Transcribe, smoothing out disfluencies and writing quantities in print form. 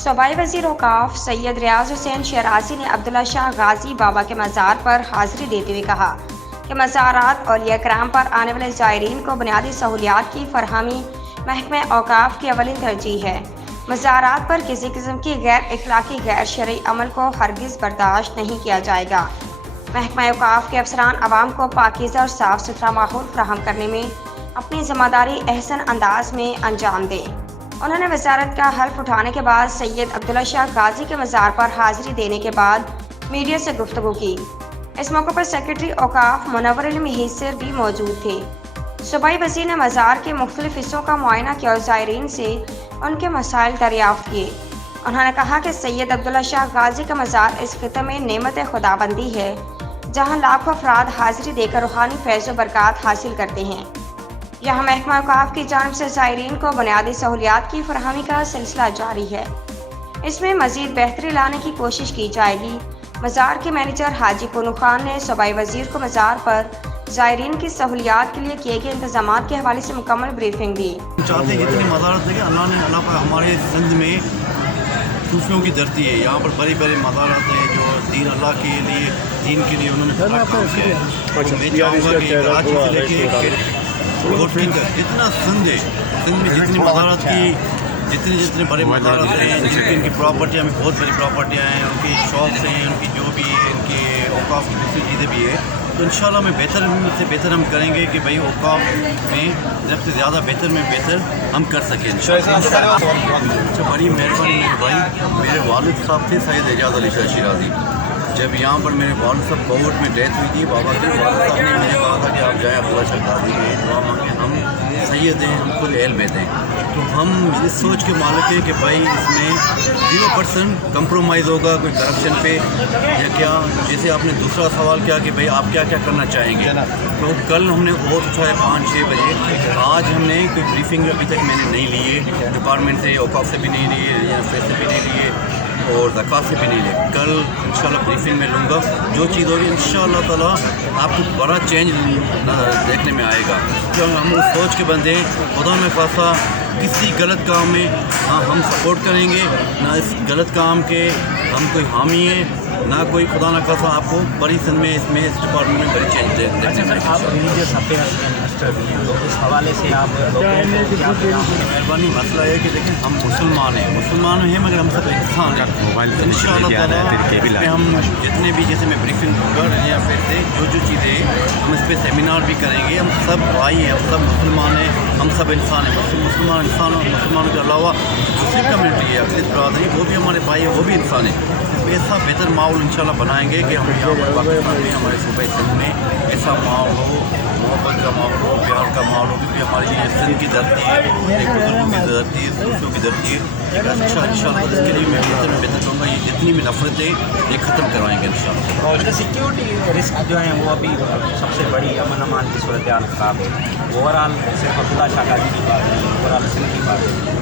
सूबाई वज़ीर औक़ाफ़ सैयद रियाज़ हुसैन शराज़ी ने अब्दुल्ला शाह गाज़ी बाबा के मज़ार पर हाज़िरी देते हुए कहा कि मज़ारात औलिया कराम पर आने वाले ज़ायरीन को बुनियादी सहूलियात की फ़राहमी महकमा औक़ाफ़ की अव्वलिन तरजीह है। मज़ारात पर किसी किस्म की गैर इख़लाक़ी गैर शरई अमल को हरगिज़ बर्दाश्त नहीं किया जाएगा। महकमा औक़ाफ़ के अफ़सरान अवाम को पाकीज़ा और साफ़ सुथरा माहौल फ़राहम करने में अपनी ज़िम्मेदारी अहसन अंदाज में अंजाम दें। उन्होंने वज़ारत का हल्फ उठाने के बाद सैयद अब्दुल्ला शाह गाज़ी के मज़ार पर हाज़िरी देने के बाद मीडिया से गुफ्तगू की। इस मौके पर सेक्रेटरी औक़ाफ़ मुनव्वर इल्म हिस्सर भी मौजूद थे। सूबाई वज़ीर ने मज़ार के मुख्तलिफ हिस्सों का मुआयना किया और ज़ायरीन से उनके मसाइल दरियाफ़्त किए। उन्होंने कहा कि सैयद अब्दुल्ला शाह गाज़ी का मज़ार इस खित्ते में नेमत खुदाबंदी है, जहाँ लाखों अफराद हाज़िरी देकर रूहानी फैज़ व बरक़ात हासिल करते हैं। यहाँ महकमा औक़ाफ़ की जानिब से ज़ायरीन को बुनियादी सहूलियात की फ़राहमी का सिलसिला जारी है। इसमें मज़ीद बेहतरी लाने की कोशिश की जाएगी। मज़ार के मैनेजर हाजी कुनू खान ने सूबाई वज़ीर को मज़ार पर ज़ायरीन की सहूलियात के लिए किए गए इंतज़ामात के हवाले से मुकम्मल ब्रीफिंग दी। चाहते जितनी मज़ारत है कि अल्लाह पर हमारे सिंध में सूफियों की धरती है। यहाँ पर बड़ी बड़ी मज़ारत हैं जो दीन अल्लाह के लिए उन्होंने काम किया है। तो मैं चाहूँगा कि कराची से लेके जितना सिंध है, सिंध में जितनी मज़ारत की जितने बड़े मज़ारत हैं, जिनकी इनकी प्रॉपर्टियाँ में बहुत बड़ी प्रॉपर्टियाँ हैं, उनकी शॉप्स हैं, उनकी जो भी इनके औक़ाफ़ की दूसरी चीज़ें भी है, तो इंशाल्लाह में बेहतर से बेहतर हम करेंगे कि भाई औक़ाफ़ में ज़्यादा से ज़्यादा बेहतर में बेहतर हम कर सकें। अच्छा, बड़ी मेहरबानी मेरे भाई। मेरे वालिद साहब थे सैयद एजाज़ अली शाह शिराज़ी। जब यहाँ पर मेरे वालिद साहब कोविड में डेथ हुई थी, बाबा के वालिद साहब ने मुझे कहा था कि आप जाएँ अब्दुल्ला शाह गाज़ी में दुआ मांगें, हम सैयद हैं, हम कुल एल बेत हैं। तो हम इस सोच के मालिक हैं कि भाई इसमें 0% कंप्रोमाइज़ होगा कोई करप्शन पे या क्या। जैसे आपने दूसरा सवाल किया कि भाई आप क्या क्या करना चाहेंगे, तो कल हमने ओथ उठाया 5-6 बजे। आज हमने कोई ब्रीफिंग अभी तक मैंने नहीं ली है, डिपार्टमेंट से औक़ाफ़ से भी नहीं ली है, या से भी नहीं लिए और ज़कात से भी नहीं लिए। कल इंशाल्लाह ब्रीफिंग में लूँगा। जो चीज़ होगी इंशाल्लाह ताला आपको बड़ा चेंज देखने में आएगा। क्योंकि हम उस सोच के बंदे खुदा में खासा किसी गलत काम में हम सपोर्ट करेंगे ना, इस गलत काम के हम कोई हामी हैं ना कोई। खुदा न खासा आपको बड़ी सन में इसमें इस डिपार्टमेंट में बड़ी चेंज देखने अच्छा सर, आप रिलीजियस अफेयर्स के मिनिस्टर भी हैं, तो इस हवाले से आप मेहरबानी मसला है कि देखें हम मुसलमान हैं मगर हम सब इंसान हैं। इंशाअल्लाह ताला इसमें हम जितने भी जैसे मैं ब्रीफिंग कर या फिर से जो चीज़ें हम इस पर सेमिनार भी करेंगे। हम सब भाई हैं, हम सब मुसलमान हैं, हम सब इंसान हैं। मुसलमानों के अलावा दूसरी कम्युनिटी है, अक्सर बरादरी, वो भी हमारे भाई हैं, वो भी इंसान हैं। ऐसा बेहतर माहौल इंशाल्लाह बनाएंगे कि हम यहाँ पर पाकिस्तान में हमारे सूबे सिंध में ऐसा माहौल हो, मोहब्बत का माहौल हो, प्यार का माहौल हो। क्योंकि हमारी ये सिंध की धरती है, एक बुजुर्गों की धरती है, सूफियों की धरती है। इंशाल्लाह इसके लिए मैं बेहतर में बेहतर कहूँगा, ये जितनी भी नफरतें ये ख़त्म करवाएंगे इंशाल्लाह। और सिक्योरिटी रिस्क जो है वो अभी सबसे बड़ी अमन अमान की सूरत हाल ख़राब है। ओवरऑल सिर्फ अब्दुल्ला शाह गाज़ी की बात नहीं, ओवरऑल सिंध की बात है।